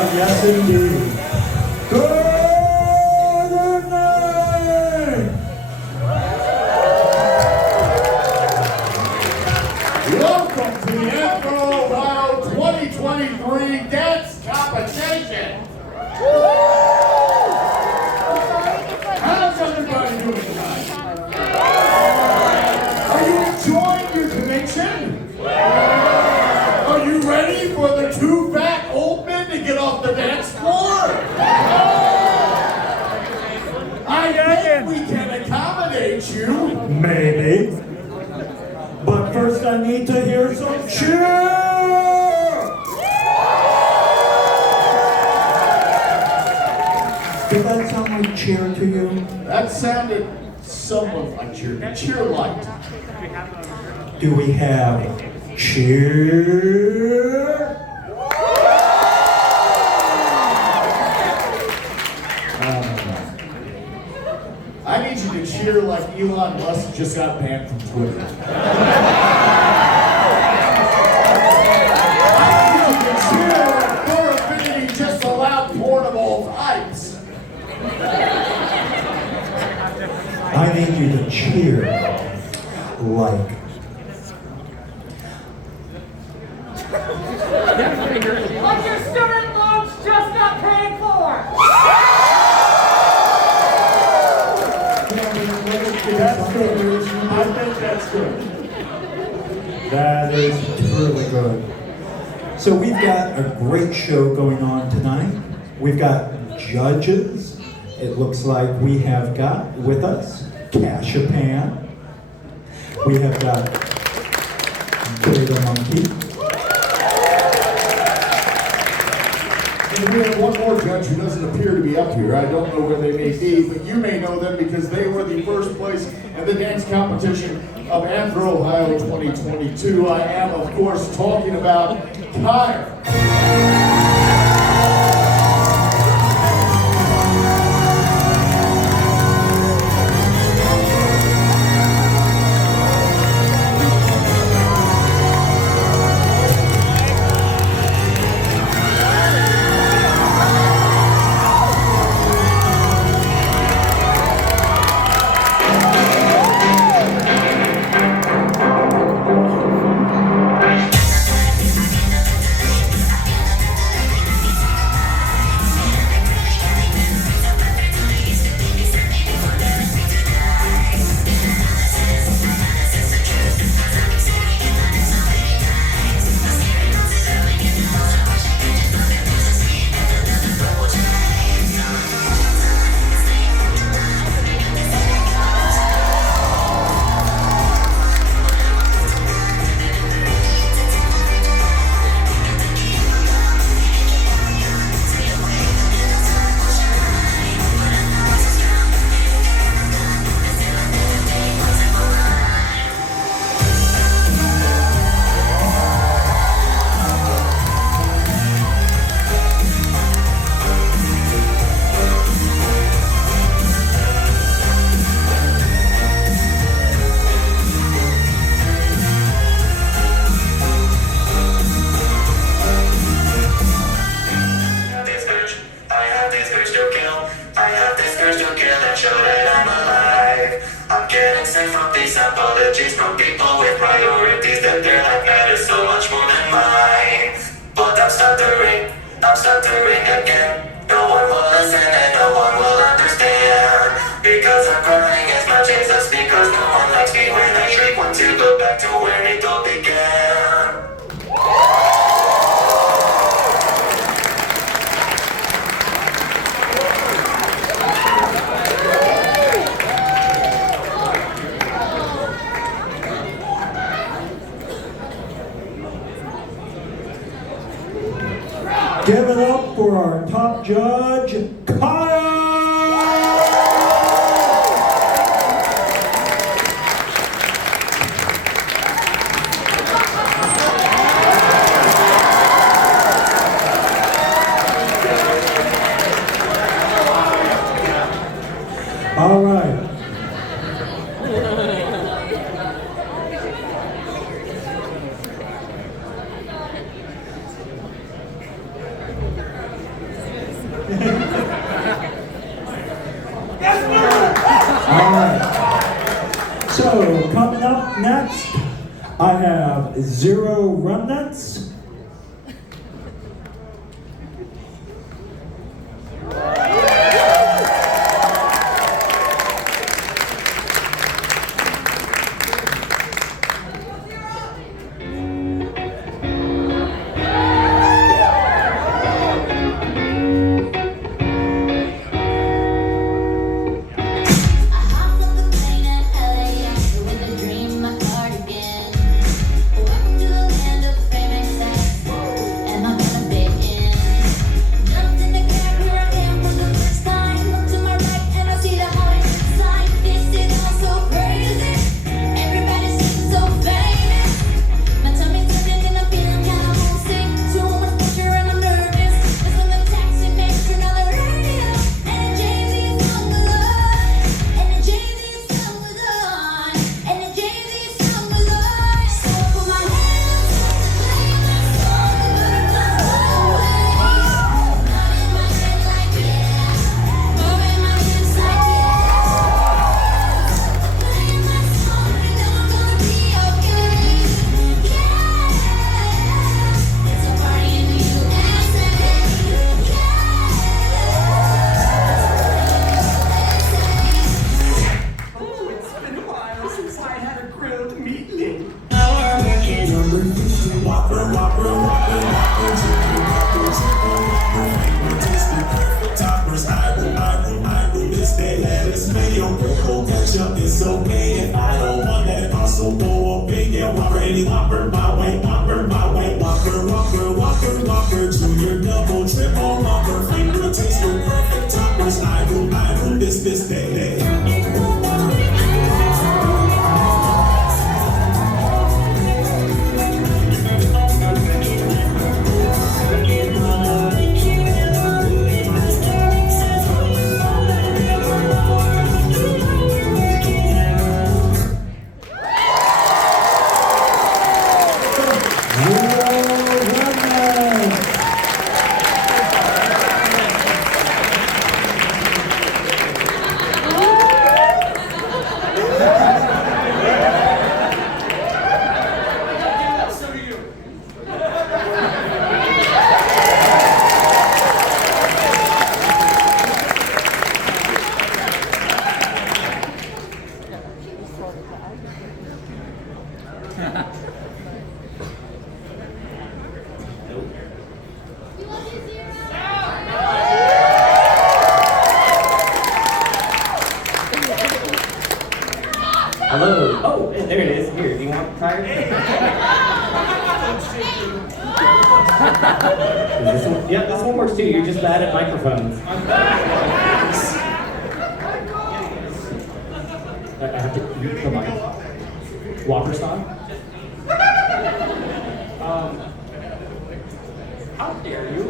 Yes, indeed. Good evening! Welcome to the Anthro 2023 Dance Competition. How's everybody doing tonight? Are you enjoying your convention? Are you ready for the two fat old men to get off the dance floor? I think we can accommodate you. Maybe. But first I need to hear some cheer! Did that sound like cheer to you? That sounded somewhat like cheer. Cheer light. Do we have cheer? I need you to cheer like Elon Musk just got banned from Twitter. I need you to cheer like Thor Infinity just allowed porn of all types. I need you to cheer like your student loans just got paid for! That's good. I think that's good. That is truly good. So we've got a great show going on tonight. We've got judges. It looks like we have got with us Kashipan. We have got Bryte Monkey. And we have one more judge who doesn't appear to be up here. I don't know where they may be, but you may know them because they were the first place in the dance competition of Anthro, Ohio 2022. I am, of course, talking about Kire. I'm stuttering again. No one will listen and no one will understand. Because I'm crying as my Jesus, because no one likes me when I shriek. Want to go back to where it all began. Give it up for our top judge, Kire! All right. I have 0 remnants. Hello. Oh, there it is. Here, do you want Kire? This one? Yeah, this one works too. You're just bad at microphones. I have to mute the mic. Walker style? How dare you?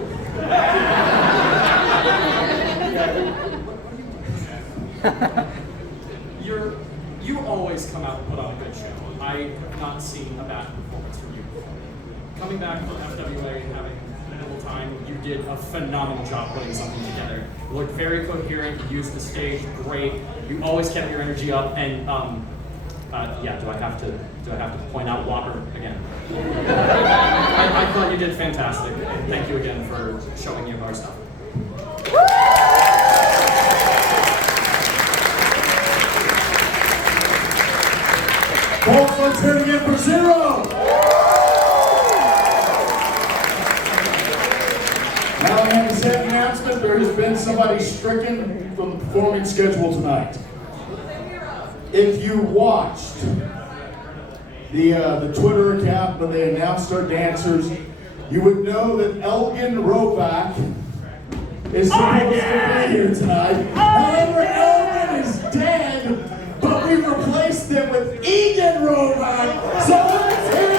You always come out and put on a good show. I have not seen a bad performance from you before. Coming back from FWA and having a little time, you did a phenomenal job putting something together. You looked very coherent, you used the stage great, you always kept your energy up, and yeah, do I have to point out Whopper again? I thought you did fantastic, and thank you again for showing you our stuff. Folks, let's hear it again for 0. Now I have to say an announcement. There has been somebody stricken from the performing schedule tonight. If you watched the Twitter account when they announced our dancers, you would know that Eigen Rovak is supposed to be here tonight. However, Alvin is dead, but we replaced them with Eigen Rovak. So let's hear it.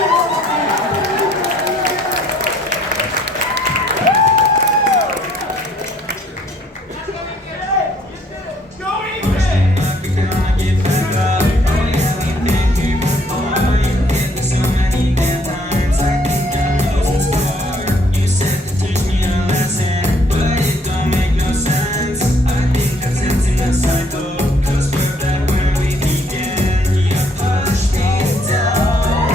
Cause we're back where we began. You pushed me down.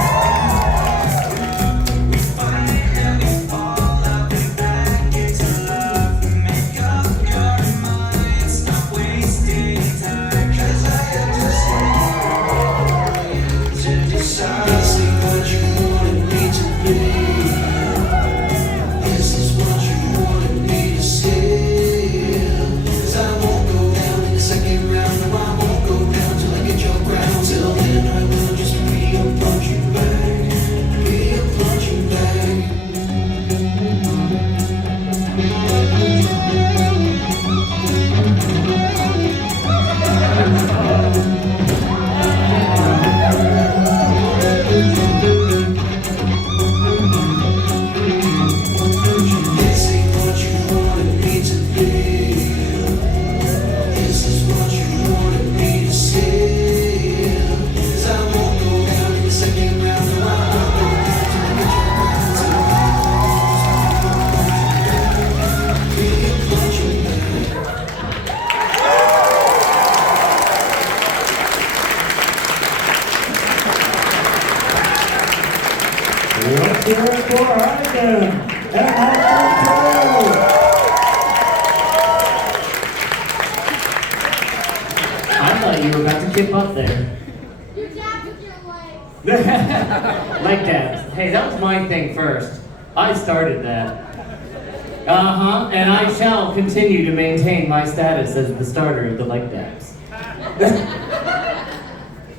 Let's hear it for Eigen and Anthro. I thought you were about to kip up there. You dab with your legs. Leg dabs. Hey, that was my thing first. I started that. And I shall continue to maintain my status as the starter of the leg dabs.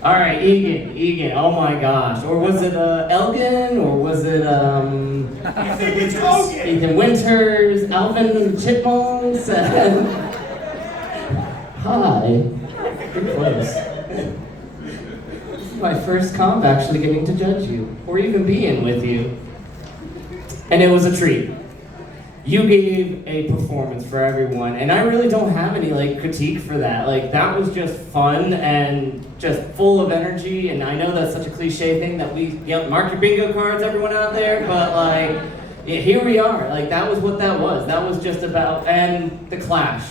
All right, Egan, oh my gosh. Or was it Elgin, or was it Ethan Winters, Alvin and the Chipmunks? Hi, good place. This is my first comp actually getting to judge you, or even being with you. And it was a treat. You gave a performance for everyone, and I really don't have any critique for that. That was just fun and just full of energy, and I know that's such a cliche thing that we mark your bingo cards, everyone out there, but yeah, here we are. That was what that was. That was just about, and the Clash.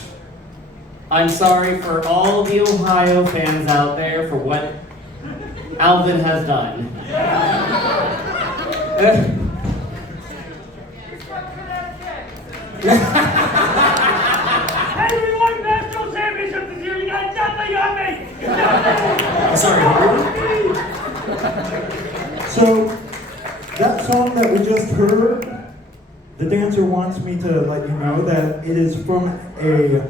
I'm sorry for all the Ohio fans out there for what Alvin has done. Hey, we won national championship this year. You got nothing on me. Nothing. Sorry, So, that song that we just heard, the dancer wants me to let you know that it is from a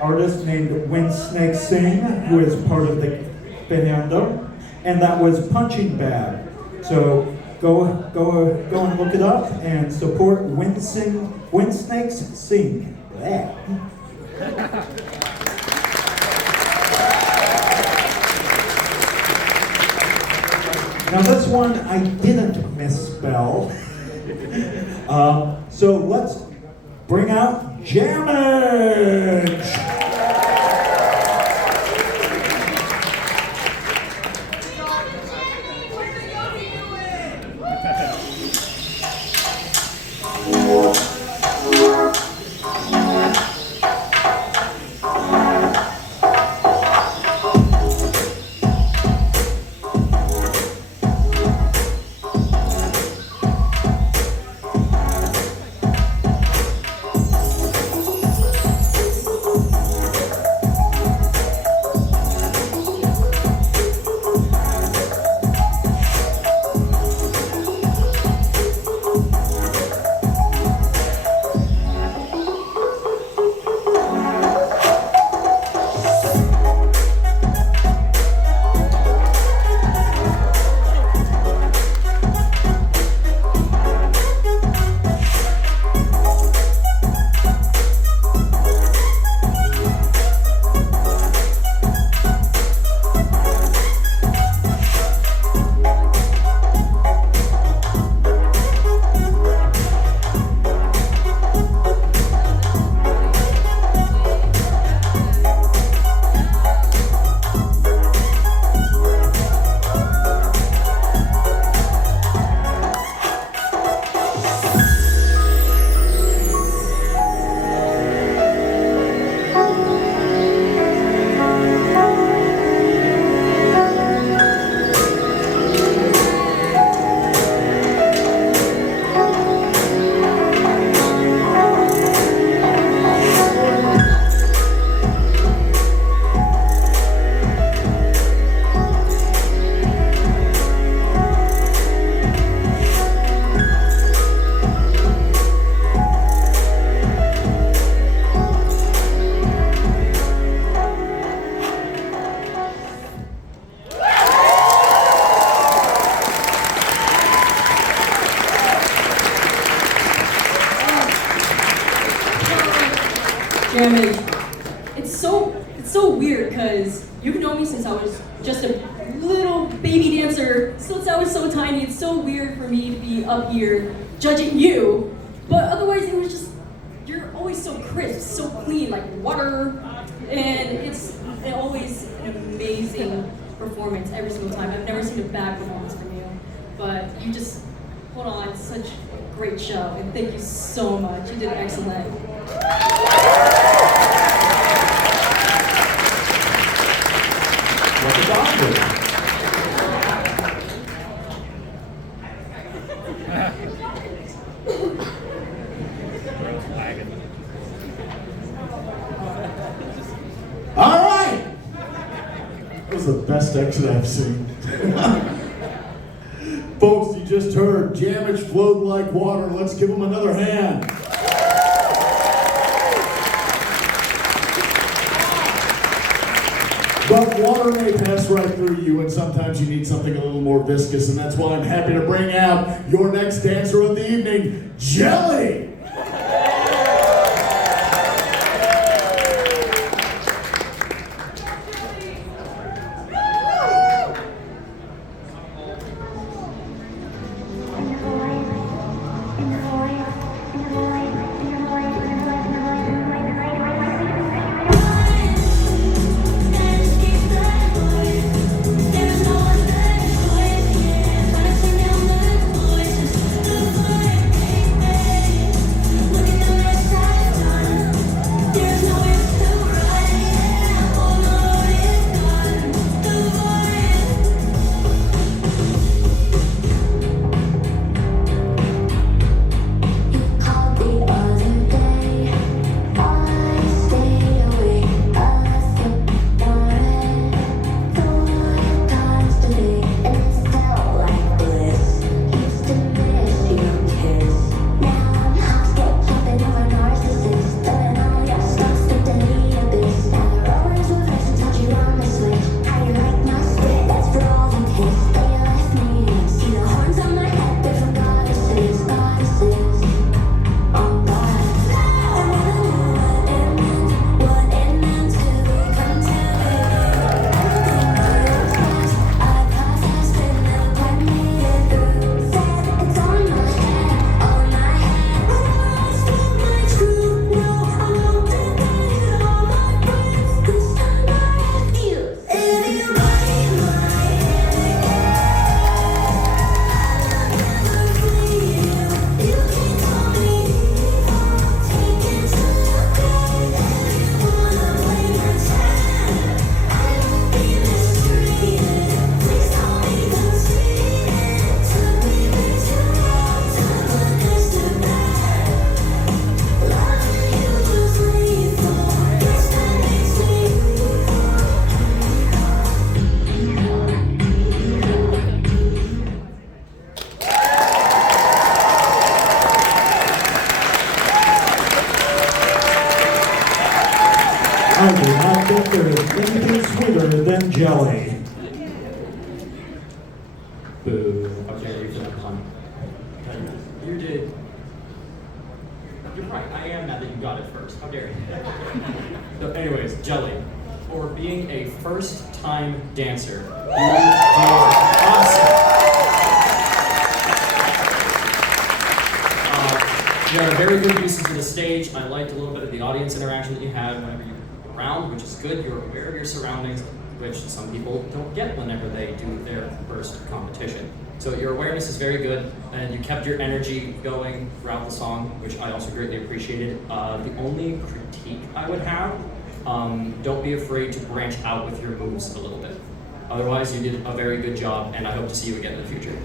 artist named When Snakes Sing, who is part of the band, and that was Punching Bag. So go and look it up and support When Snakes Sing. Yeah. Now this one I didn't misspell. So let's bring out Jamage. Jamage, it's so weird because you've known me since I was just a little baby dancer, since I was so tiny. It's so weird for me to be up here judging you, but otherwise it was just, you're always so crisp, so clean, like water, and it's always an amazing performance every single time. I've never seen a bad performance from you, but you just put on such a great show, and thank you so much. You did excellent. What the doctor? All right! That was the best exit I've seen. Folks, you just heard Jamage flowed like water. Let's give him another hand. But water may pass right through you, and sometimes you need something a little more viscous, and that's why I'm happy to bring out your next dancer of the evening, Jelli! I do not think there is anything sweeter than jelly. Boo. How dare you for that pun. You did. You're right, I am mad that you got it first. How dare you. So anyways, Jelli, for being a first-time dancer, you are awesome. You had a very good use of the stage. I liked a little bit of the audience interaction that you had whenever you were around, which is good. You're aware of your surroundings, which some people don't get whenever they do their first competition. So your awareness is very good, and you kept your energy going throughout the song, which I also greatly appreciated. The only critique I would have, don't be afraid to branch out with your moves a little bit. Otherwise, you did a very good job, and I hope to see you again in the future.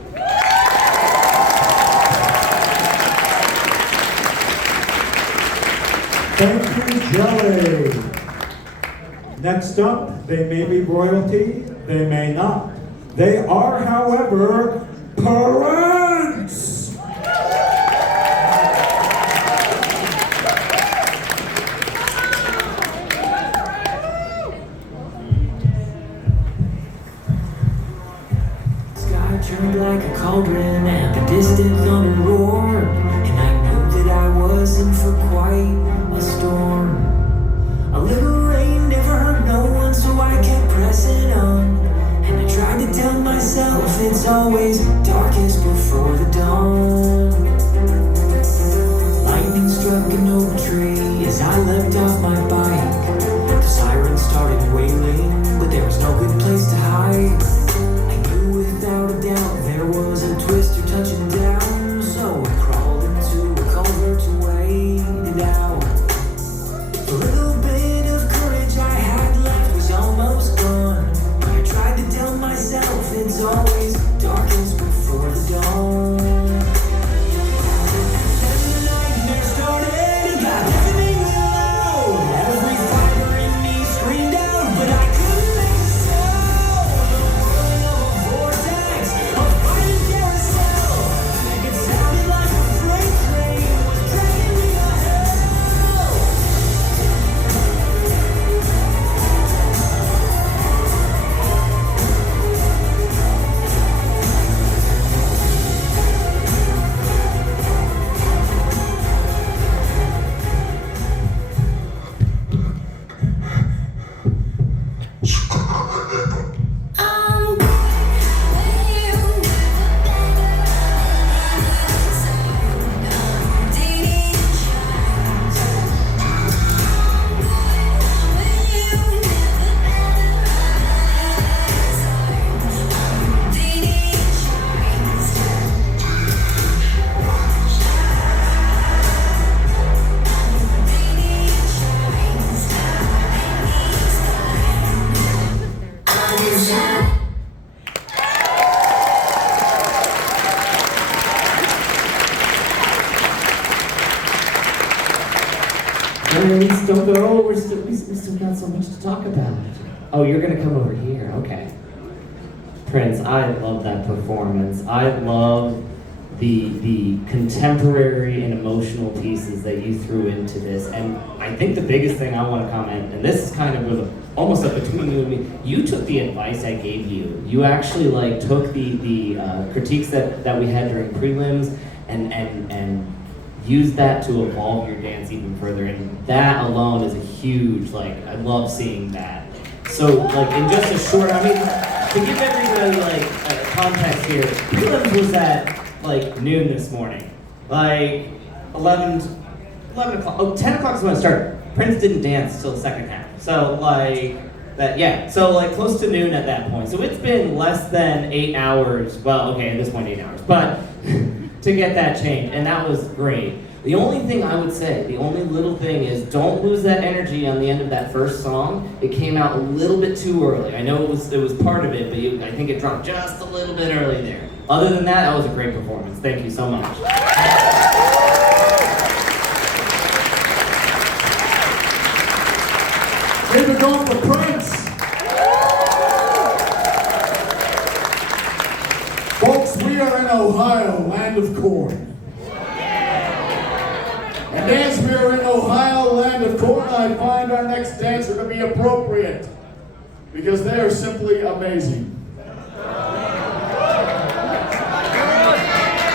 Thank you, Jelli. Next up, they may be royalty, they may not. They are, however, parents. Sky turned like a cauldron and the distant thunder roared, and I knew that I was in for quite a storm. leapt off my bike. The siren started wailing, but there was no good place to hide. I knew without a doubt there was a twister touching down, so I crawled into a culvert to wait it out. The little bit of courage I had left was almost gone. I tried to tell myself it's always darkest before the dawn. Then the nightmare started, it got deafeningly loud. Every fiber in me screamed out, but I couldn't make a sound. Whirling of a vortex, a fighting carousel. It sounded like a freight train was dragging me to hell. Please don't go. We still got so much to talk about. Oh, you're gonna come over here. Okay. Prince, I love that performance. I love the contemporary and emotional pieces that you threw into this. And I think the biggest thing I want to comment, and this is kind of almost up between you and me, you took the advice I gave you. You actually took the critiques that we had during prelims and used that to evolve your dance even further. And that alone is a huge, I love seeing that. So in just a short, to give everybody context here, prelims was at noon this morning. 11 o'clock, 10 o'clock is when it started. Prince didn't dance till the second half. So close to noon at that point. So it's been less than 8 hours, well, okay, at this point 8 hours, but to get that changed, and that was great. The only thing I would say, the only little thing is don't lose that energy on the end of that first song. It came out a little bit too early. I know it was part of it, but I think it dropped just a little bit early there. Other than that was a great performance. Thank you so much. Keep it going for Prince. Folks, we are in Ohio, land of corn. And as we are in Ohio, land of corn, I find our next dancer to be appropriate because they are simply amazing.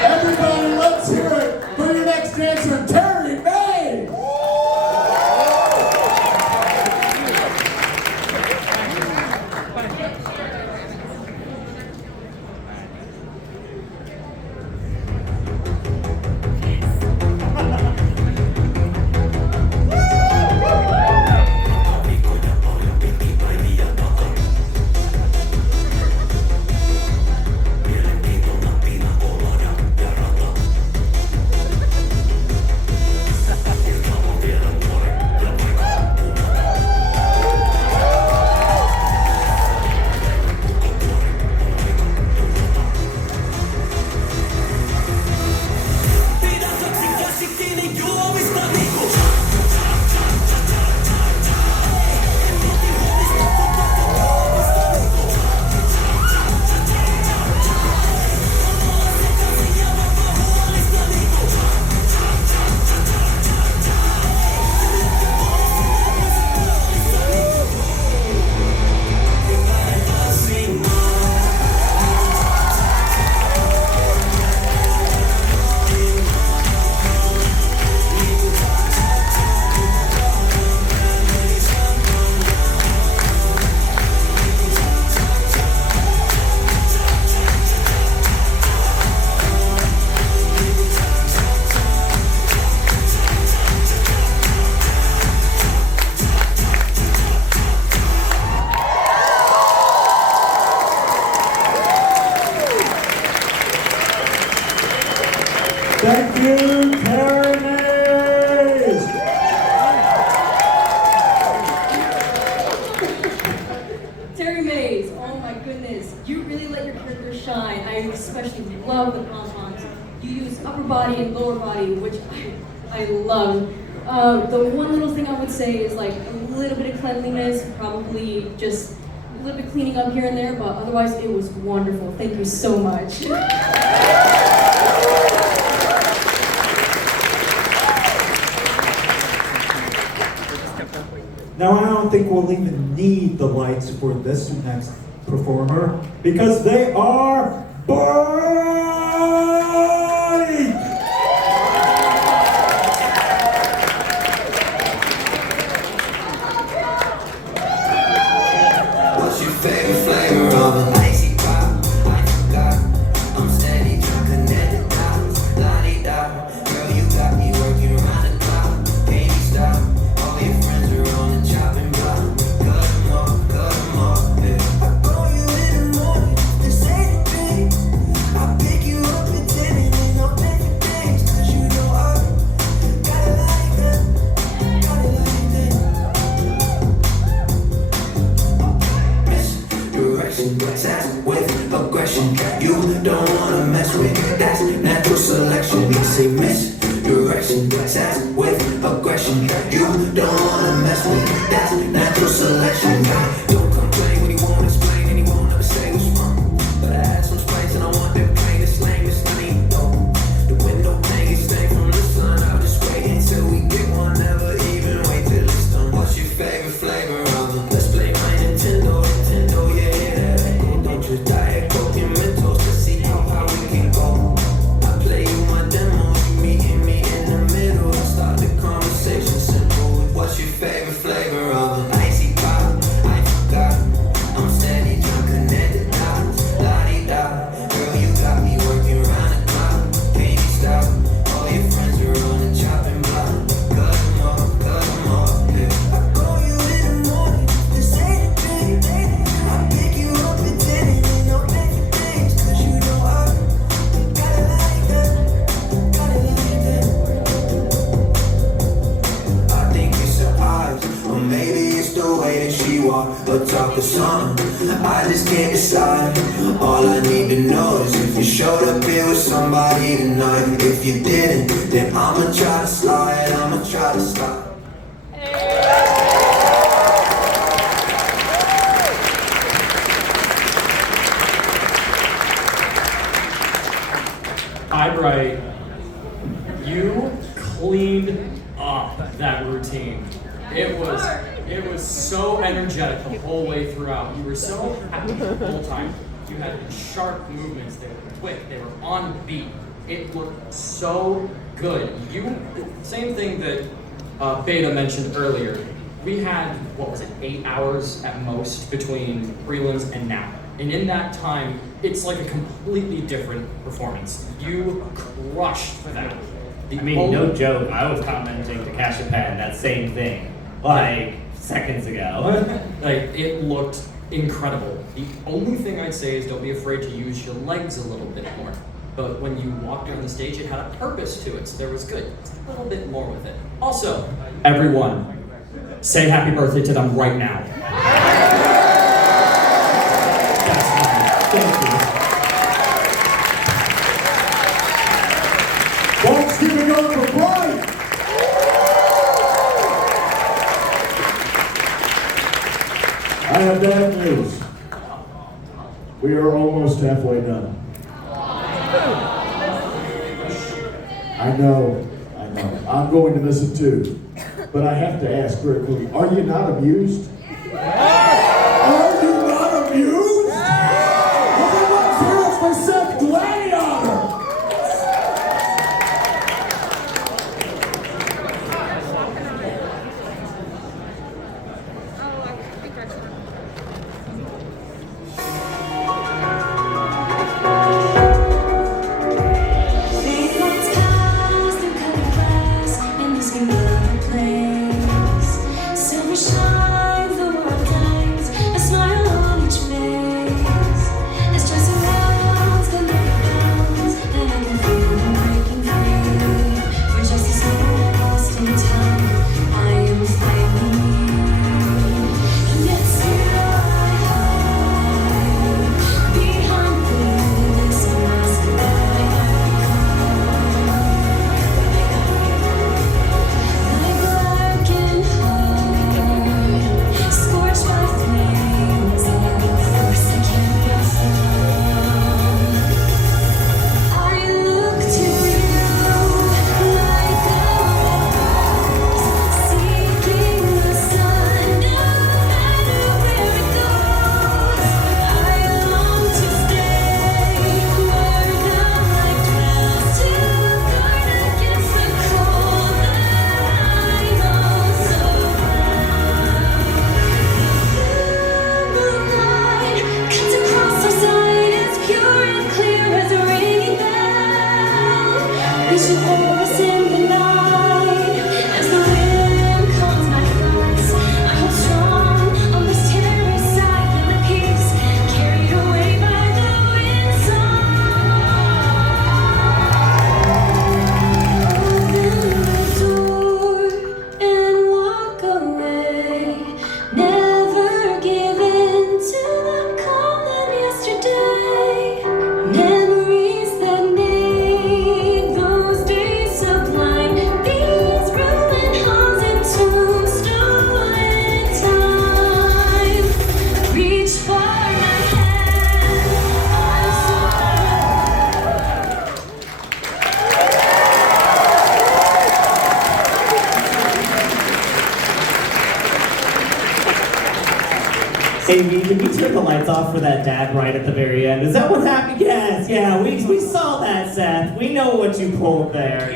Everybody, let's hear it for your next dancer, Terry Maize. love the pom-poms. You use upper body and lower body, which I love. The one little thing I would say is like a little bit of cleanliness, probably just a little bit cleaning up here and there, but otherwise it was wonderful. Thank you so much. Now, I don't think we'll even need the lights for this next performer because they are Bryte! What's your favorite flavor of an icy pop? I forgot. I'm steady drunk, connected dots. La-di-da. Girl, you got me working around the clock. Can't stop. All your friends are on the chopping block. Cut them off, yeah. I call you in the morning to say the thing. I pick you up at 10 and then I'll pay for things. 'Cause you know I got it like that. Got it like that. Misdirection, sass with aggression. You don't wanna mess with, that's natural selection. Say misdirection, sass with aggression. You don't wanna mess with, that's natural selection. Don't complain when you won't explain and you won't ever say what's wrong. But I had some spice and I want that plain, this lame, this honey. The window pane is stained from the sun. I'll just wait until we get one, never even wait till it's done. What's your favorite flavor of them? Let's play my Nintendo, yeah, that echo. Don't just die, echo in Mentos to see how we can go. I play you my demo, you meeting me in the middle. Start the conversation simple. What's your favorite flavor of them? Icy pop, I forgot. I'm steady drunk, connected dots. La-di-da. Girl, you got me working around the clock. Can't stop. All your friends are on the chopping block. Cut them off, yeah. I call you in the morning to say the thing. I pick you up at 10 and then I'll pay for things. 'Cause you know I got it like that. Got it like that. I think it's her eyes, or maybe it's the way that she walk or talk or something. I just can't decide. All I need to know is if you showed up here with somebody tonight. If you didn't, then I'ma try to slide. Hi, Bryte. You cleaned up that routine. It was so energetic the whole way throughout. You were so happy the whole time. You had sharp movements. They were quick. They were on beat. It looked so good. Same thing that Beta mentioned earlier. We had, 8 hours at most between prelims and now. And in that time, it's like a completely different performance. You crushed that. No joke, I was commenting to Kashipan that same thing, like, seconds ago. Like, it looked incredible. The only thing I'd say is don't be afraid to use your legs a little bit more. But when you walked on the stage, it had a purpose to it, so there was good. Just a little bit more with it. Also, everyone, say happy birthday to them right now. That's fine. Thank you. Folks, give it up for Bryte! I have bad news. We are almost halfway done. I know. I'm going to miss it too. But I have to ask very quickly, are you not amused? Are you not amused? Everyone's here for Seth Gladiotter! Hey, V, did we turn the lights off for that dad right at the very end? Is that what happened? Yes, yeah, we saw that, Seth. We know what you pulled there.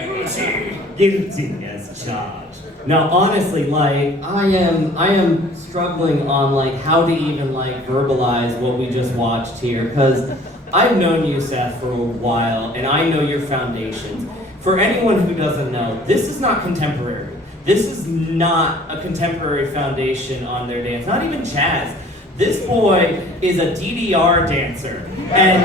Guilty as charged. Now, honestly, like, I am struggling on, like, how to even, like, verbalize what we just watched here, because I've known you, Seth, for a while, and I know your foundations. For anyone who doesn't know, this is not contemporary. This is not a contemporary foundation on their dance, not even jazz. This boy is a DDR dancer, and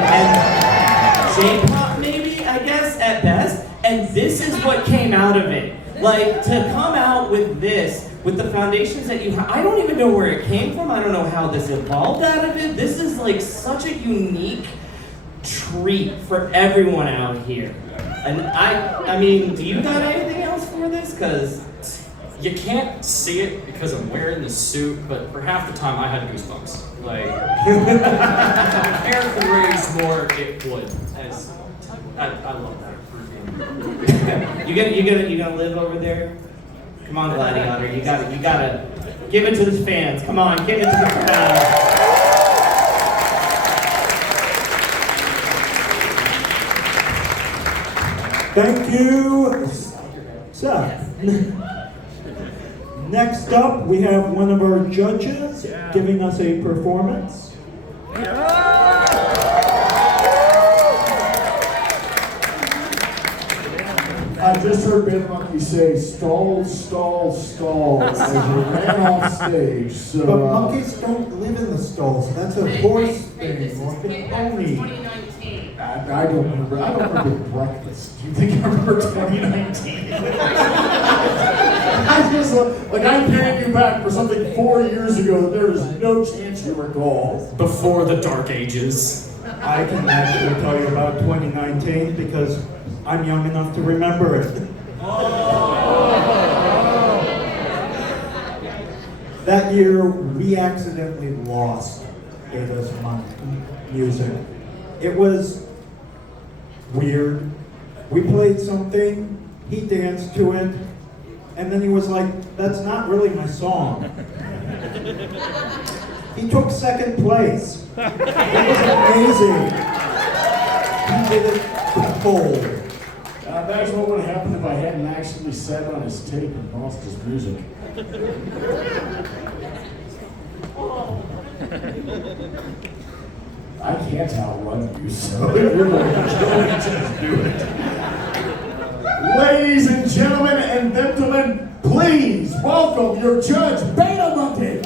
J-pop maybe, I guess, at best, and this is what came out of it. Like, to come out with this, with the foundations that you have, I don't even know where it came from, I don't know how this evolved out of it. This is like such a unique treat for everyone out here. And I mean, do you got anything else for this? Because You can't see it because I'm wearing the suit, but for half the time I had goosebumps. Like, hair could raise more, it would. I love that. you gonna live over there? Come on, Gladiotter, you gotta give it to the fans. Come on, give it to the crowd. Thank you, Seth. Next up, we have one of our judges giving us a performance. I just heard Ben Monkey say, stall, stall, stall, as he ran off stage. So, But monkeys don't live in the stalls. That's a horse thing, or a pony. I don't remember breakfast. Do you think I remember 2019? I just, like, I'm paying you back for something 4 years ago that there is no chance you recall. Before the dark ages. I can actually tell you about 2019 because I'm young enough to remember it. That year, we accidentally lost Ada's music. It was weird. We played something, he danced to it, and then he was like, that's not really my song. He took second place. It was amazing. He did it cold. That's what would have happened if I hadn't actually sat on his tape and lost his music. I can't outrun you, so if you're going to kill me, just do it. Ladies and gentlemen and gentlemen, please welcome your judge, Beta Monkey.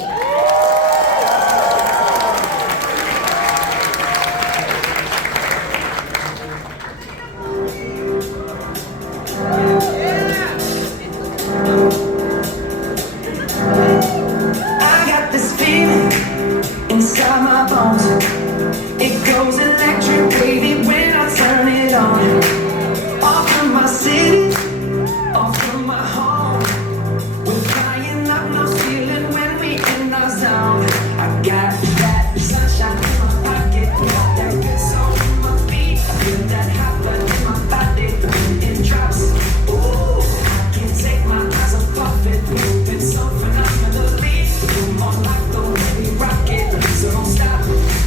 I got this feeling inside my bones. It goes electric wavy when I turn it on. Off from my city, off from my home. We're flying up no ceiling when we in our zone. I got that sunshine in my pocket, got that good soul in my feet. I feel that hot blood in my body when it drops. Ooh, I can't take my eyes off it, moving so phenomenally. You're more like the way we rock it, so don't stop.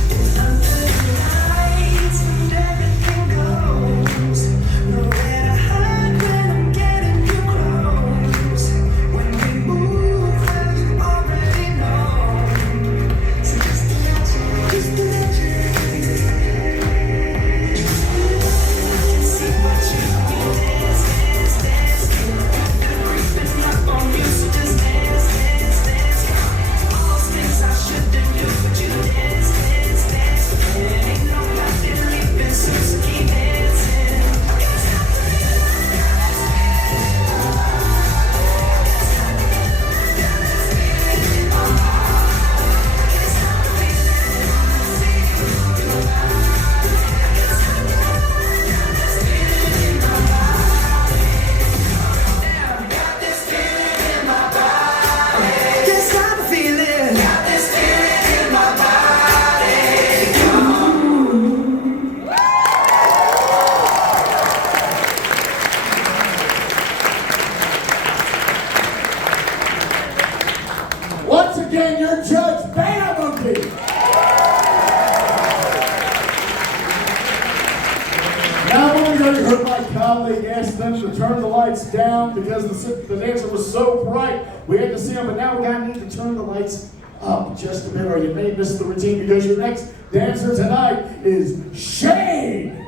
It's under the lights and everything goes. Nowhere to hide when I'm getting you close. When we move, well, you already know. So just imagine. I can see what you do. Dance. Creeping up on you, so just dance. All those things I shouldn't do, but you dance. Ain't nobody leaving, so keep dancing. Got this feeling in my body. Yes, I'm feeling. Got this feeling in my body. Once again, your judge, Beta Monkey. while they asked them to turn the lights down because the dancer was so bright, we had to see them, but now we gotta need to turn the lights up just a bit or you may miss the routine because your next dancer tonight is Shayde.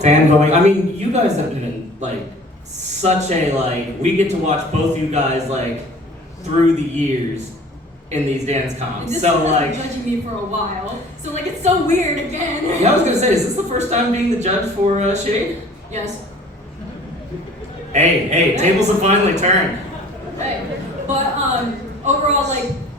Fanboying. I mean, you guys have been like such a we get to watch both you guys through the years in these dance comps. This So has been judging me for a while, so it's so weird again. Yeah, I was gonna say, is this the first time being the judge for Shayde? Yes. Hey, tables have finally turned. Hey, but overall,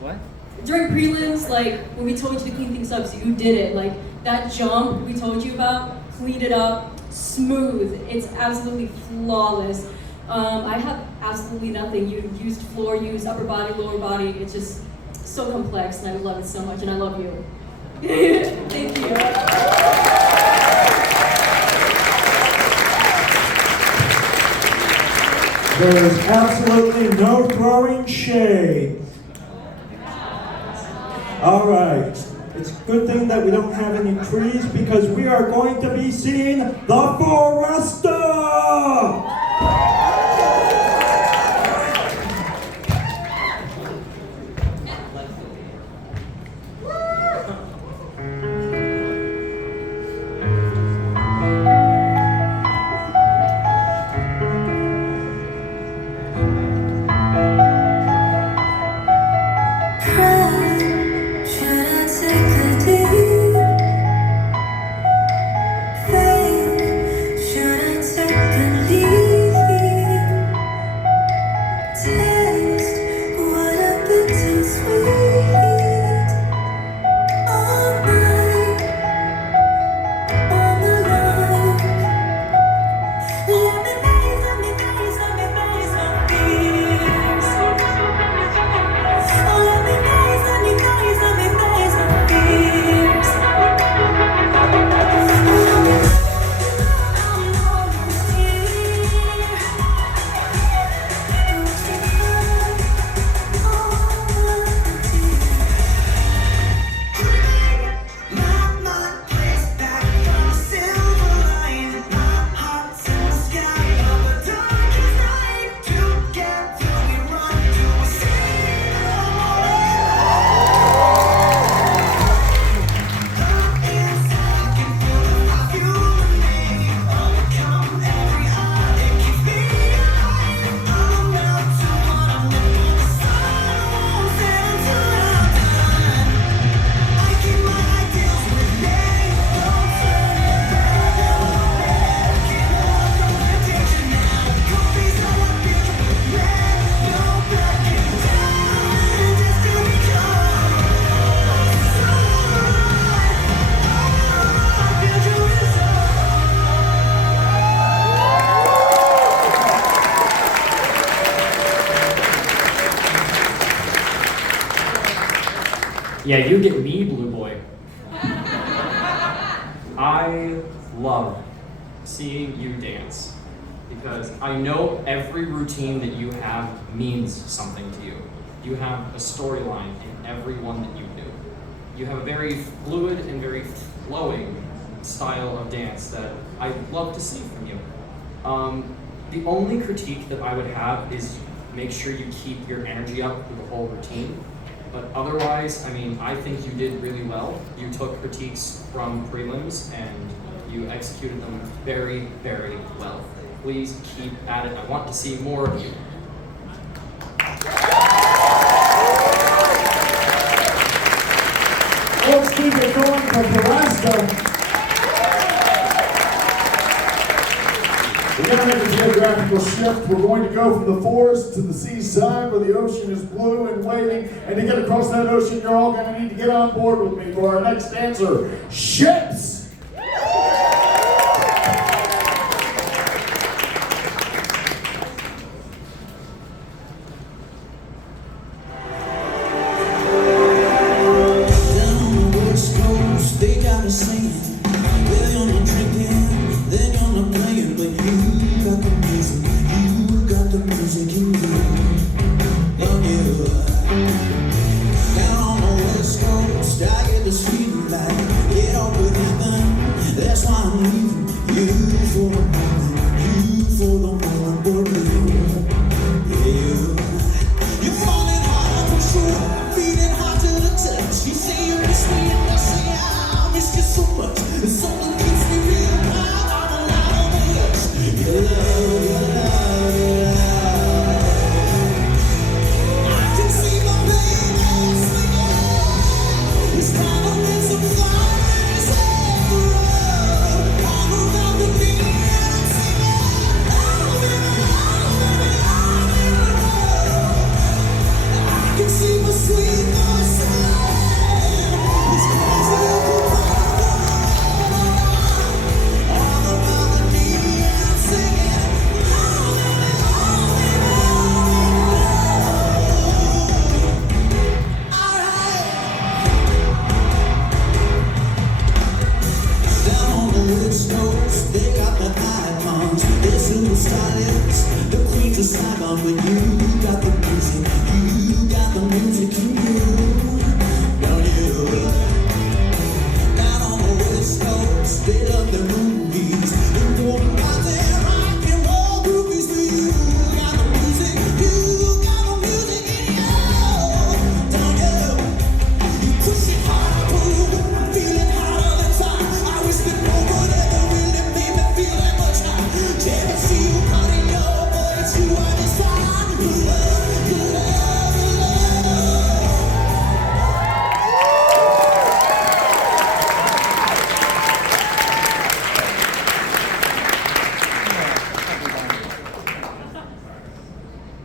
what? During prelims, when we told you to clean things up, so you did it. That jump we told you about, cleaned it up, smooth. It's absolutely flawless. I have absolutely nothing. You used floor, used upper body, lower body. It's just so complex, and I love it so much, and I love you. Thank you. There is absolutely no throwing shade. All right. It's a good thing that we don't have any trees because we are going to be seeing the Foresta! Leave Yeah, you get me, Blue Boy. I love seeing you dance because I know every routine that you have means something to you. You have a storyline in every one that you do. You have a very fluid and very flowing style of dance that I love to see from you. The only critique that I would have is make sure you keep your energy up through the whole routine. But otherwise, I mean, I think you did really well. You took critiques from prelims and you executed them very, very well. Please keep at it. I want to see more of you. Let's keep it going for Foresta. We're going to make a geographical shift. We're going to go from the forest to the seaside where the ocean is blue and waiting. And to get across that ocean, you're all going to need to get on board with me for our next dancer, Ships.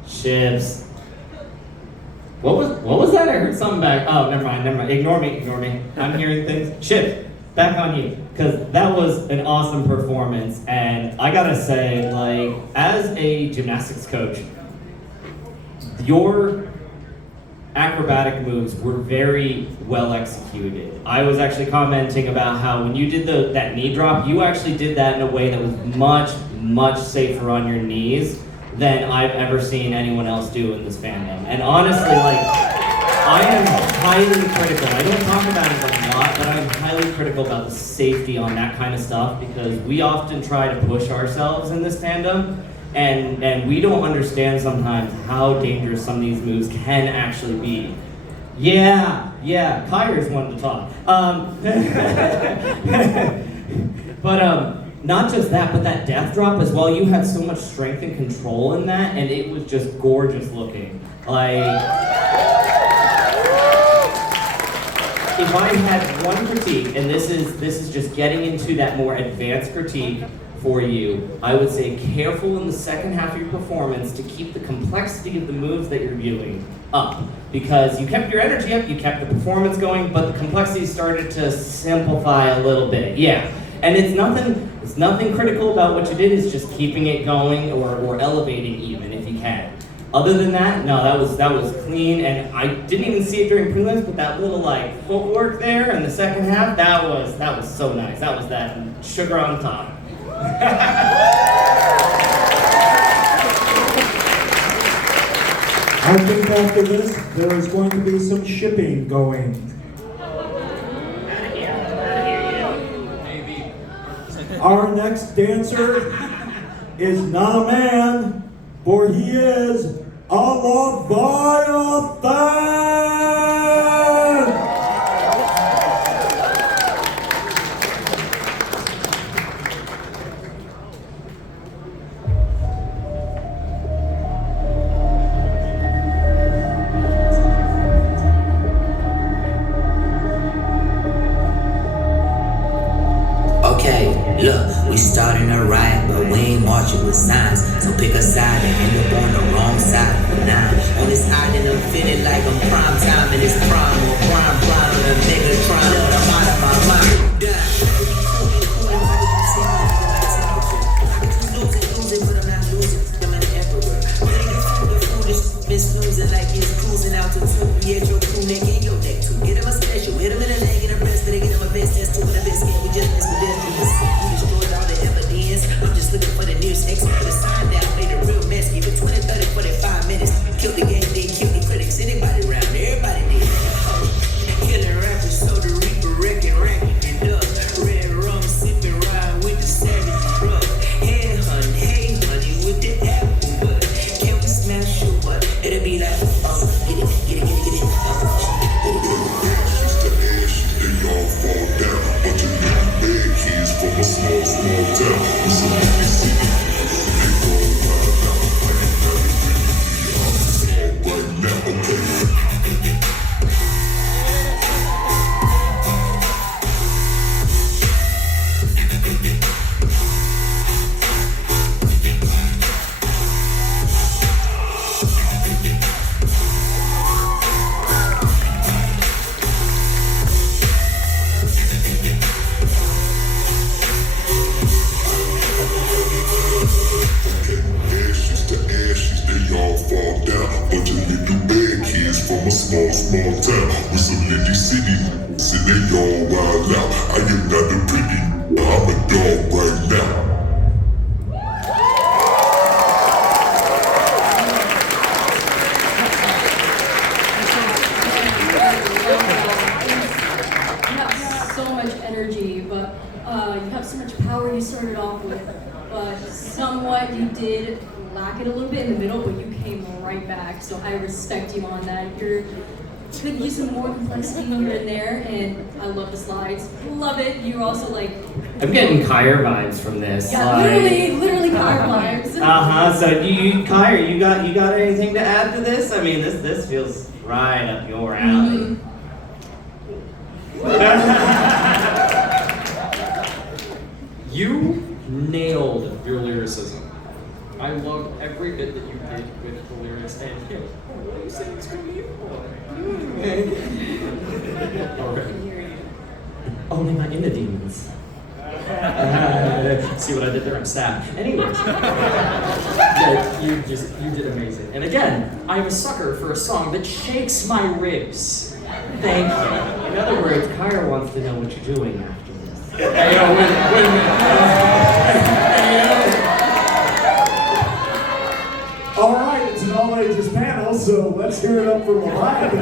Ships. What was that? I heard something back. Oh, never mind. Ignore me. I'm hearing things. Ships, back on you. Because that was an awesome performance. And I gotta say, like, as a gymnastics coach, your acrobatic moves were very well executed. I was actually commenting about how when you did that knee drop, you actually did that in a way that was much safer on your knees than I've ever seen anyone else do in this fandom. And honestly, like, I am highly critical. I don't talk about it a lot, but I'm highly critical about the safety on that kind of stuff because we often try to push ourselves in this fandom, and we don't understand sometimes how dangerous some of these moves can actually be. Yeah, Kire's one to talk. But not just that, but that death drop as well. You had so much strength and control in that, and it was just gorgeous looking. Like, if I had one critique, and this is just getting into that more advanced critique for you, I would say careful in the second half of your performance to keep the complexity of the moves that you're doing up. Because you kept your energy up, you kept the performance going, but the complexity started to simplify a little bit. Yeah. And it's nothing critical about what you did, it's just keeping it going or elevating even if you can. Other than that, no, that was clean, and I didn't even see it during prelims, but that little like footwork there in the second half, that was so nice. That was that sugar on top. I think after this, there is going to be some shipping going. Our next dancer is not a man, for he is a Leviathan! Okay, look, we starting a riot, but we ain't marching with signs. So pick a side and end up on the wrong side of the line. On this island, I'm feeling like I'm prime time in this prime or prime with a nigga trying, but I'm out of my mind. Losing, but I'm not losing. I'm an emperor. The foolish been snoozing like it's cruising altitude. Yeah, your crew neck and your neck too. Get him a special, hit him in the leg and the breast, but they get him a best. That's two of the best. We just mess with them. You destroyed all the evidence. I'm just looking for the nearest exit. Put a sign down, made a real mess. Give it 20, 30, 45 minutes. Kill the game, then kill the critics. Anybody around, everybody did. Killing rappers, so the reaper wrecking, and dust. Red rum, sipping, ride with the savage drug. Hey honey, with the apple bud. Can we smash your butt? It'll be like, get it. They all fall down. Bunch of little bad kids from a small town. We some big city. They all wild out. I ain't never really be all right now, okay? Small town with some little city. See they all wild out. I am not the pretty, I'm a dog right now. You have so much energy, but you have so much power you started off with, but somewhat you did lack it a little bit in the middle, but you came right back, so I respect you on that. You could use some more complexity here and there, and I love the slides. Love it. You're also like... I'm getting Kire vibes from this. Yeah, like, literally Kire vibes. So Kire, you got anything to add to this? I mean, this feels right up your alley. You nailed your lyricism. I loved every bit that you did with the lyrics and him. What are you saying this to me for? Okay. Only my inner demons. See what I did there? I'm sad. Anyways, yeah, you did amazing. And again, I'm a sucker for a song that shakes my ribs. Thank you. In other words, Kire wants to know what you're doing after this. Hey, yo, wait a minute. All right, it's an all-ages panel, so let's hear it up for Leviathan.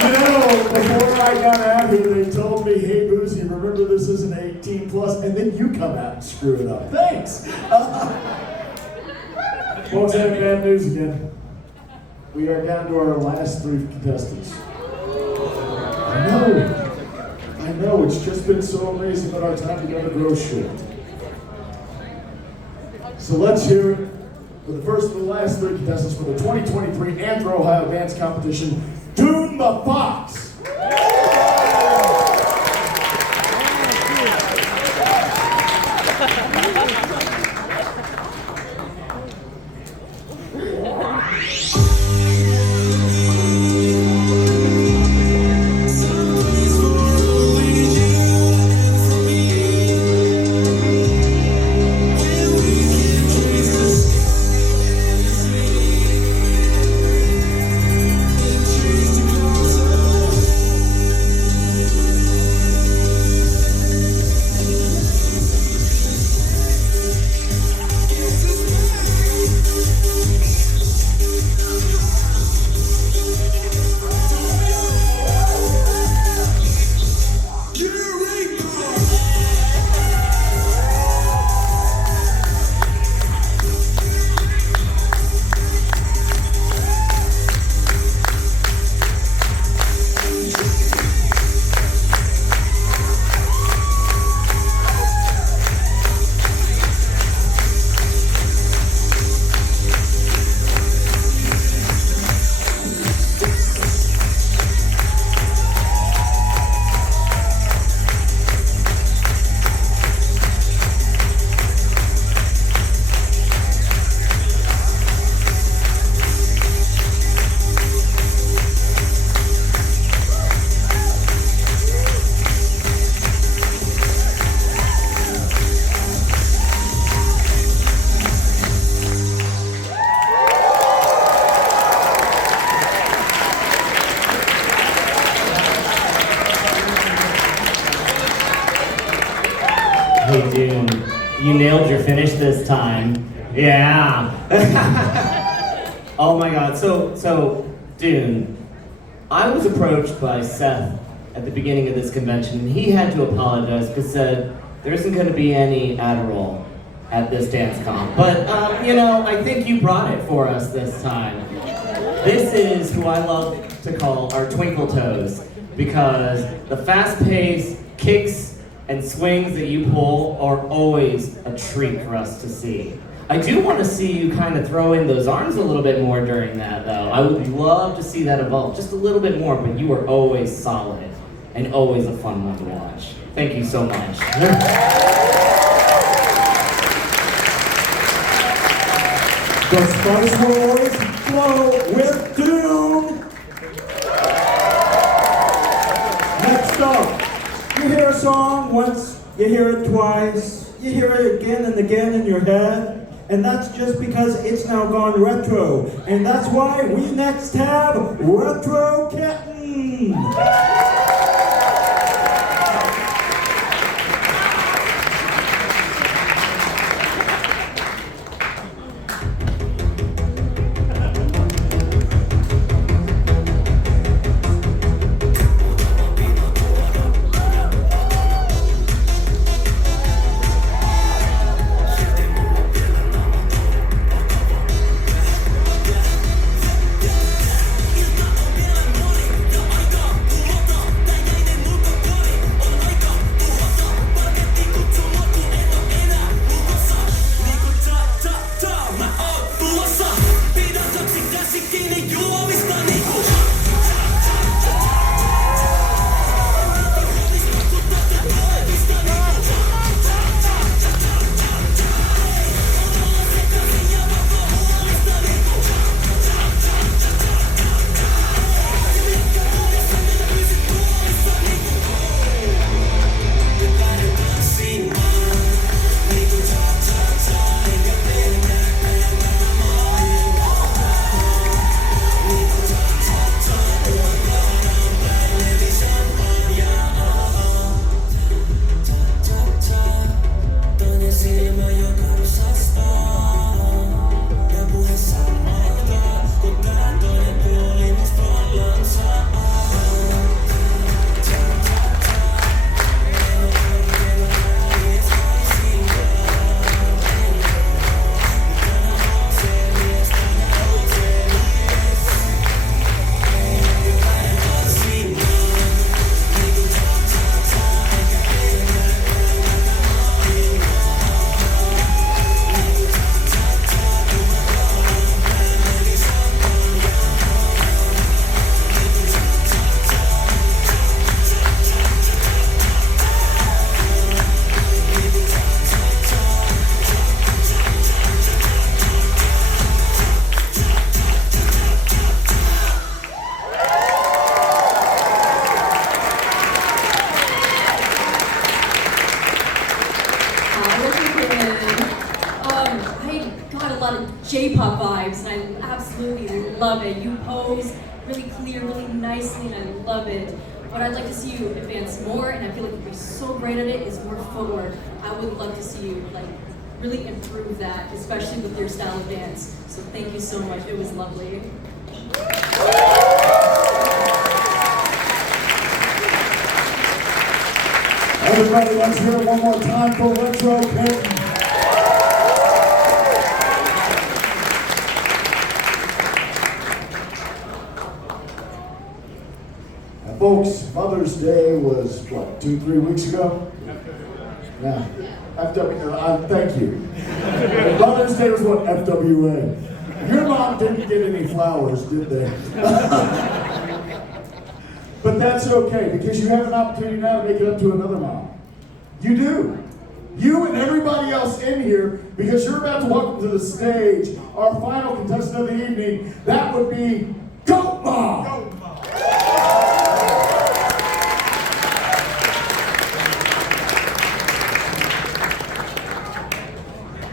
You know, before I got out here, they told me, hey, Boozy, remember this isn't 18 plus, and then you come out and screw it up. Thanks. Folks, I have bad news again. We are down to our last 3 contestants. I know, it's just been so amazing that our time together grows short. So let's hear it for the first of the last 3 contestants for the 2023 Anthro Ohio Dance Competition, Doon the Fox. say, Dune, you nailed your finish this time. Yeah. Oh my God. So, Dune, I was approached by Seth at the beginning of this convention, and he had to apologize because said there isn't going to be any Adderall at this dance comp. But I think you brought it for us this time. This is who I love to call our twinkle toes, because the fast-paced kicks and swings that you pull are always a treat for us to see. I do want to see you kind of throw in those arms a little bit more during that, though. I would love to see that evolve just a little bit more, but you are always solid and always a fun one to watch. Thank you so much. The spice will always flow with Dune. Next up, you hear a song once, you hear it twice, you hear it again and again in your head, and that's just because it's now gone retro. And that's why we next have Retro Kitten. J-pop vibes, and I absolutely love it. You pose really clear, really nicely, and I love it. What I'd like to see you advance more, and I feel like you'd be so great at it, is more footwork. I would love to see you really improve that, especially with your style of dance. So thank you so much. It was lovely. Everybody, let's hear it one more time for Retro Kitten. Folks, Mother's Day was, what, 2-3 weeks ago? Yeah. Thank you. Mother's Day was what, FWA. Your mom didn't get any flowers, did they? But that's okay, because you have an opportunity now to make it up to another mom. You do. You and everybody else in here, because you're about to welcome to the stage our final contestant of the evening. That would be Goat Mom. Goat Mom.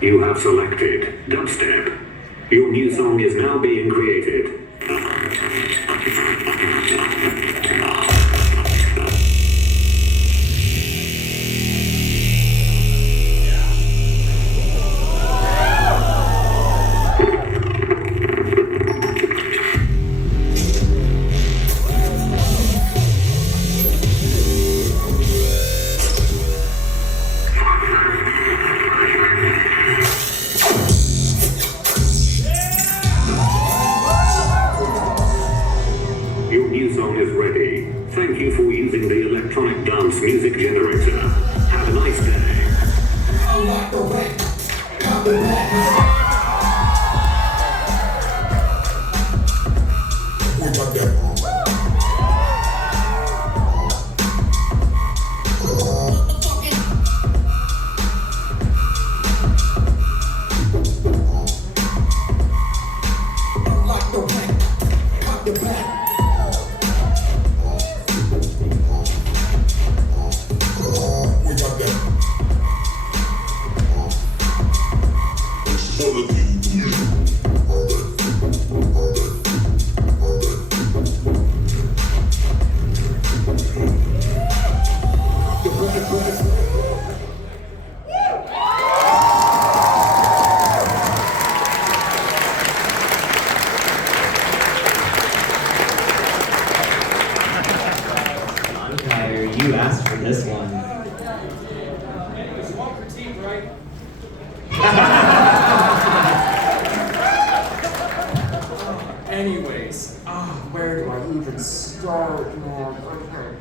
You have selected dubstep. Your new song is now being created. You asked for this one. Small critique, right? Anyways, where do I even start? Okay.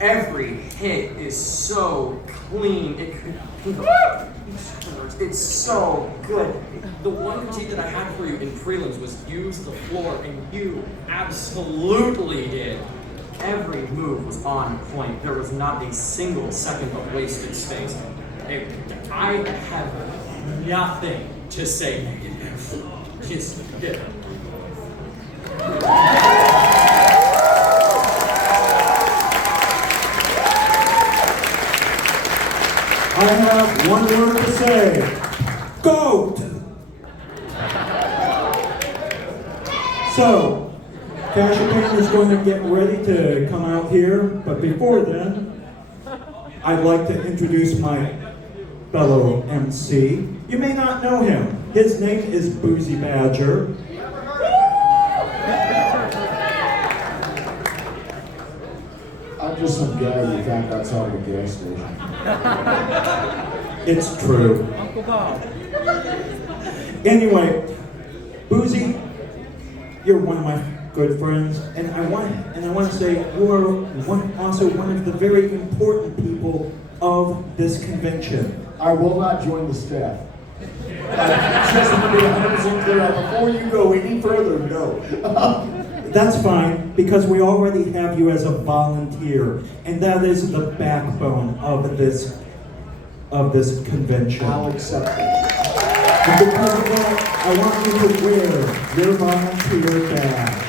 Every hit is so clean. It's so good. The one critique that I had for you in prelims was use the floor, and you absolutely did. Every move was on point. There was not a single second of wasted space. I have nothing to say negative. Just hit. I have one word to say. GOAT! So, Kashipan is going to get ready to come out here, but before then, I'd like to introduce my fellow MC. You may not know him. His name is Boozy Badger. I'm just some guy you found outside of a gas station. It's true. Uncle Bob. Anyway, Boozy, you're one of my good friends, and I want to say you are also one of the very important people of this convention. I will not join the staff. Just to be 100% clear, before you go any further, no. That's fine, because we already have you as a volunteer, and that is the backbone of this convention. I'll accept it. And because of that, I want you to wear your volunteer badge.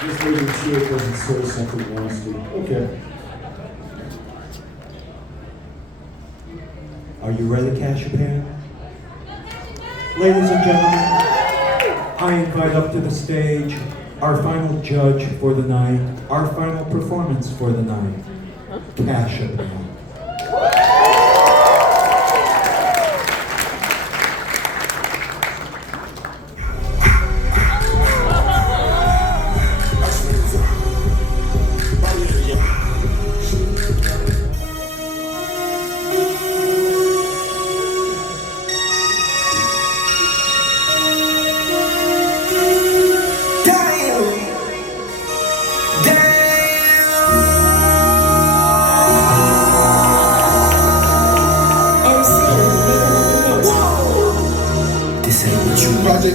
Just making sure it doesn't say something nasty. Okay. Are you ready, Kashipan? Ladies and gentlemen, I invite up to the stage our final judge for the night, our final performance for the night, Kashipan.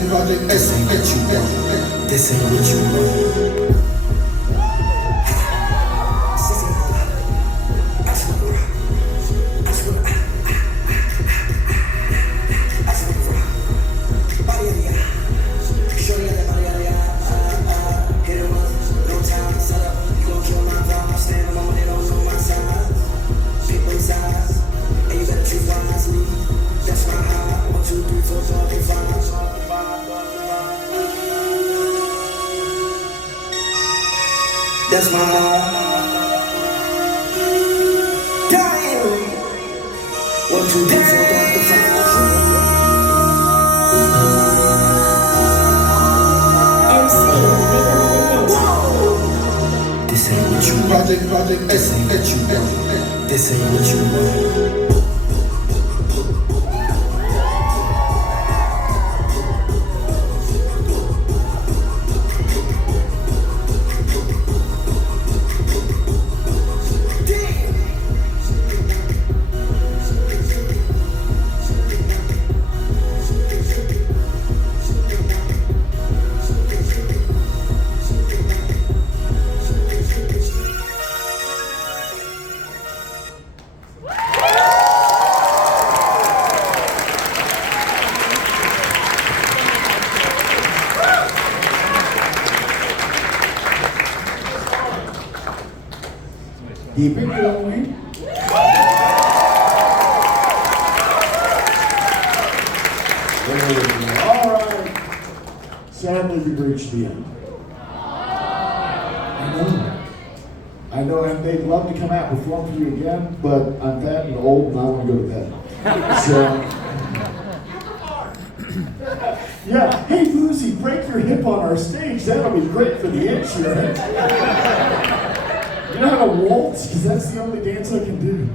Project, this ain't what you want. This ain't what you want. That's my heart. Damn. 1, 2, 3, 4, 5. This ain't what you want. Project, this ain't what you want. This ain't what you want. Keep it going. There we go. All right. Sadly, we've reached the end. I know, and they'd love to come out and perform for you again, but I'm fat and old and I want to go to bed. So, yeah, hey Lucy, break your hip on our stage. That'll be great for the insurance. You know how to waltz? Because that's the only dance I can do.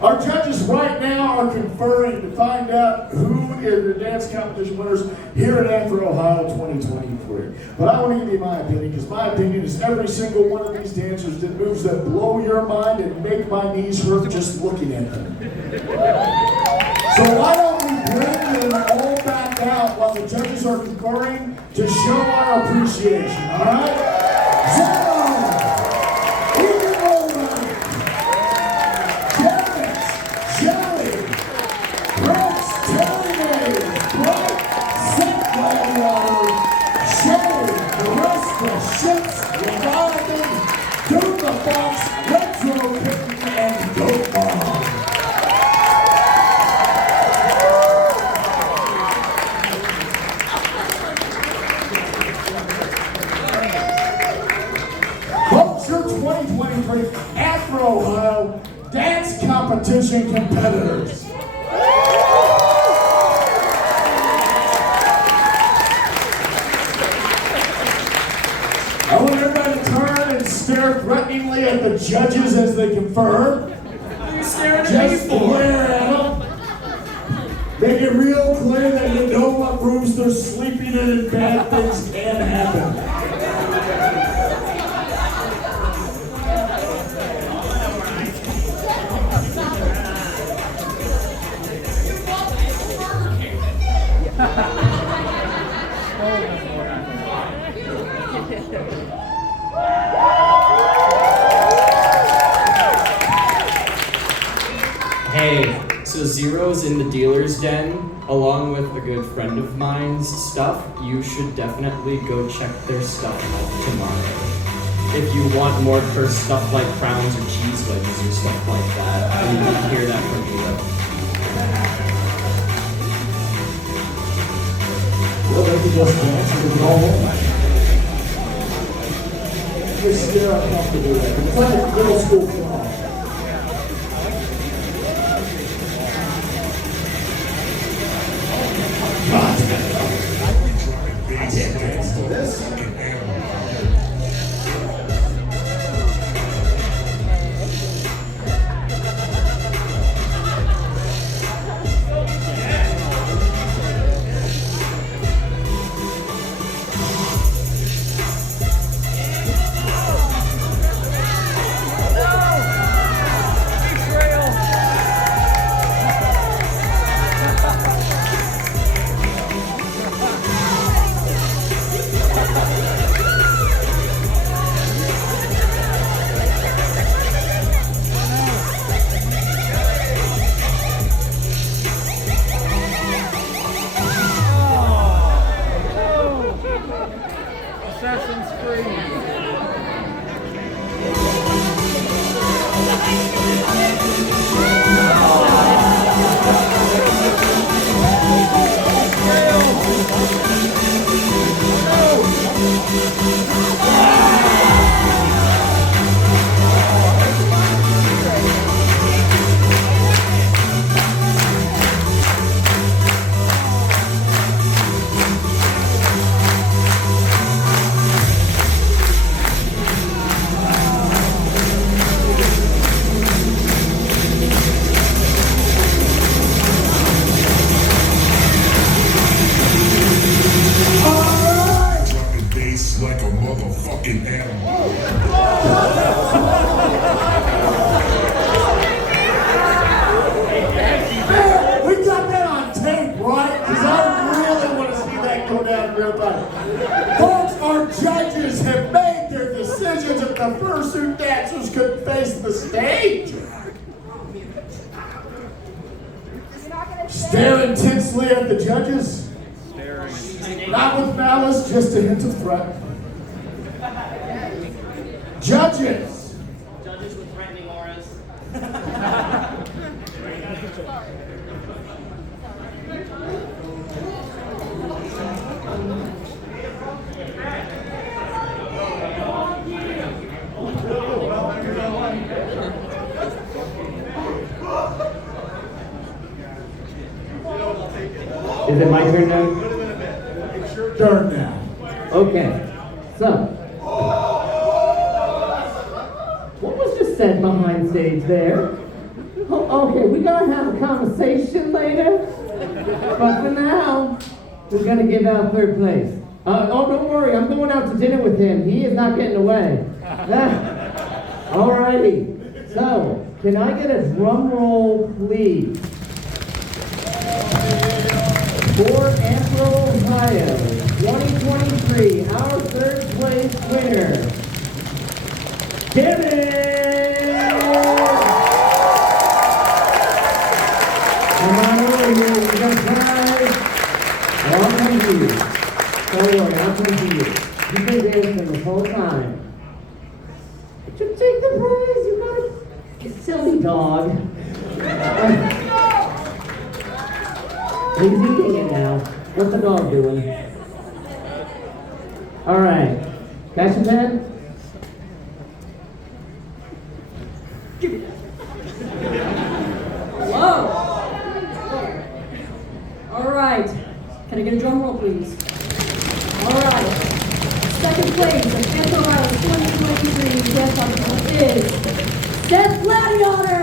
Our judges right now are conferring to find out who are the dance competition winners here at Anthro, Ohio 2023. But I want to give you my opinion, because my opinion is every single one of these dancers did moves that blow your mind and make my knees hurt just looking at them. So why don't we bring them all back out while the judges are conferring to show our appreciation, all right? Zero! Eigen Rovak! Jelli! Maize, Bryte, Seth Gladiotter, Shayde, Foresta, Leviathan, Doon the Fox, Anthro, Kitten, and Jamage. Culture 2023 Anthro, Ohio dance competition competitors. I want everybody to turn and stare threateningly at the judges as they confer. Just glare at them. Make it real clear that you know what rooms they're sleeping in and bad things can happen. Hey, so Zero's in the dealer's den, along with a good friend of mine's stuff. You should definitely go check their stuff out tomorrow. If you want more cursed stuff like crowns or cheese wedges or stuff like that, and you can hear that from Zero. Well, they can just dance and go home. You're still uncomfortable with it. It's like a middle school prom. Folks, our judges have made their decisions if the fursuit dancers could face the stage. Stare intensely at the judges. Not with malice, just a hint of threat. Judges. Is it my turn now? It's your turn now. Okay. So, what was just said behind stage there? Oh, okay, we're gonna have a conversation later. But for now, we're gonna give out third place. Oh, don't worry, I'm going out to dinner with him. He is not getting away. Alrighty. So, can I get a drum roll, please? For Anthro, Ohio, 2023, our third place winner, Kitten! Come on over here, you got a prize. I'll come to you. Don't worry, I'll come to you. You've been dancing the whole time. But you take the prize, you got it. You silly dog. He's eating it now. What's the dog doing? All right. Kashipan? Whoa! All right. Can I get a drum roll, please? All right. Second place of Anthro Ohio's 2023 Dance Festival is Seth Gladiotter!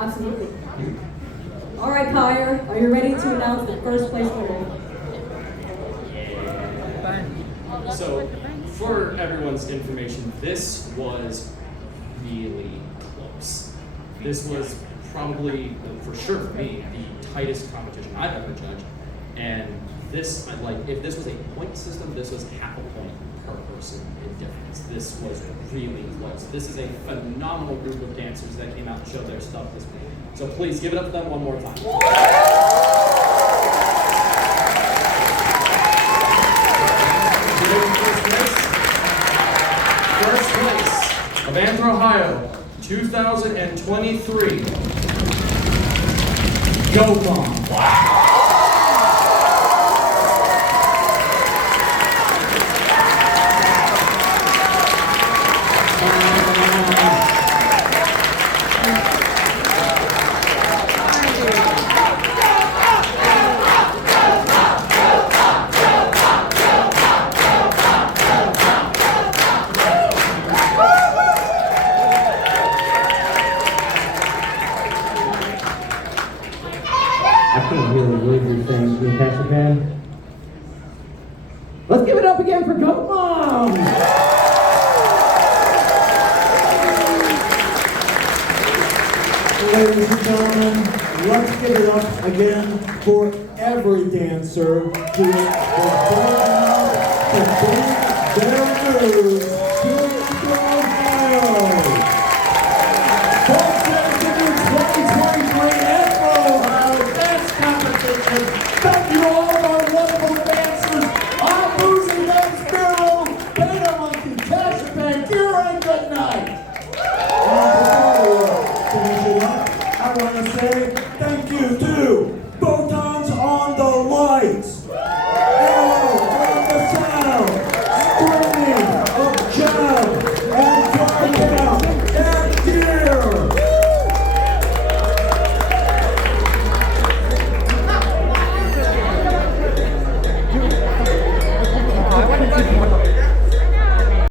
Absolutely. All right, Kire, are you ready to announce the first place winner? So, for everyone's information, this was really close. This was probably, for sure for me, the tightest competition I've ever judged. And this, like, if this was a point system, this was half a point per person in difference. This was really close. This is a phenomenal group of dancers that came out and showed their stuff this week. So please give it up to them one more time. First place of Anthro, Ohio, 2023. Go Mom. I can't really believe these things, you Kashipan. Let's give it up again for Goat Mom! Ladies and gentlemen, let's give it up again for every dancer who is bold enough to bring their moves to Ohio. Folks, that's the new 2023 Anthro Ohio Dance Competition. Thank you to all of our wonderful dancers, our Boozy Dance Bureau, Beta Monkey, Kashipan, Kire, and good night. And before we finish it up, I want to say